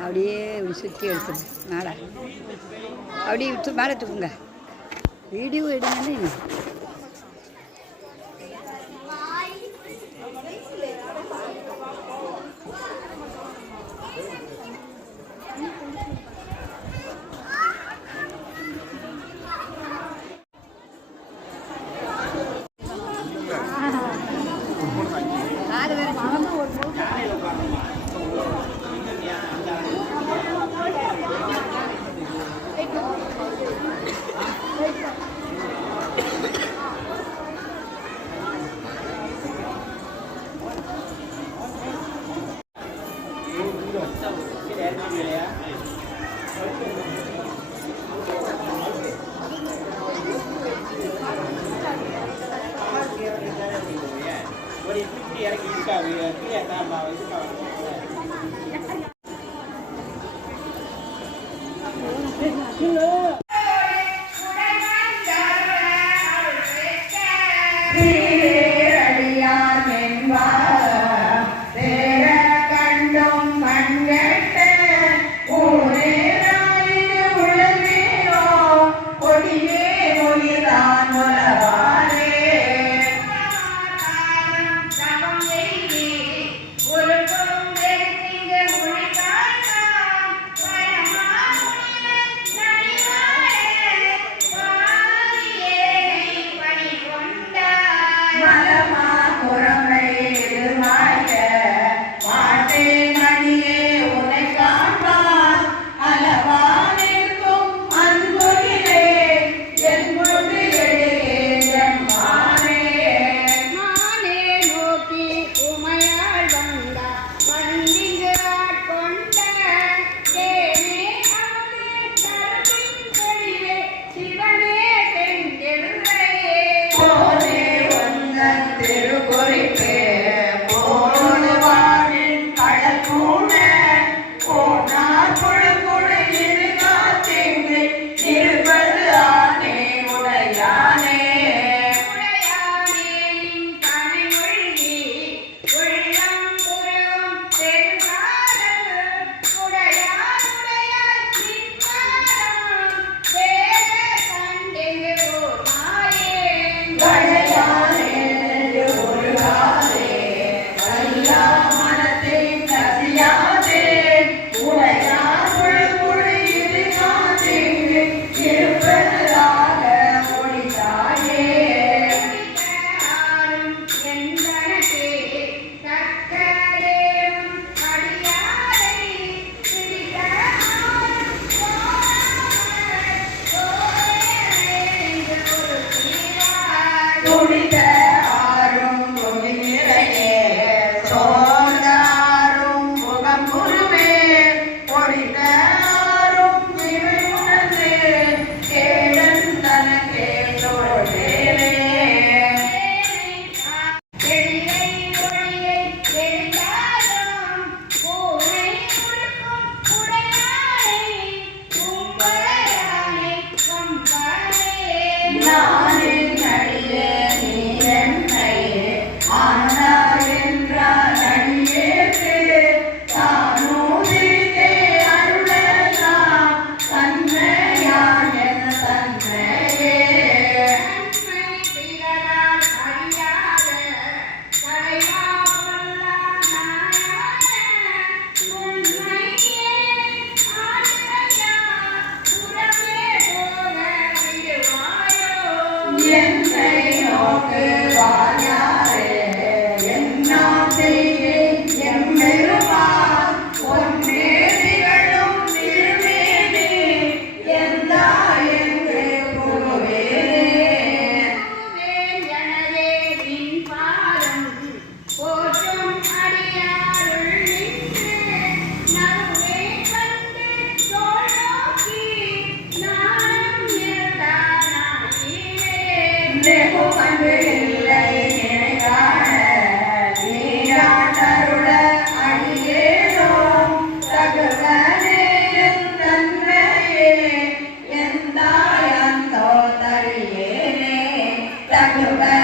அப்படியே இப்படி சுற்றி எடுத்துங்க மேலே. அப்படியே விட்டு மேலே தூக்குங்க. வீடியோ எடுங்கன்னு காது வேற ஒரு இப்படி இறக்கி இருக்கா கீழே இருக்கா Hello. sobre Hallelujah.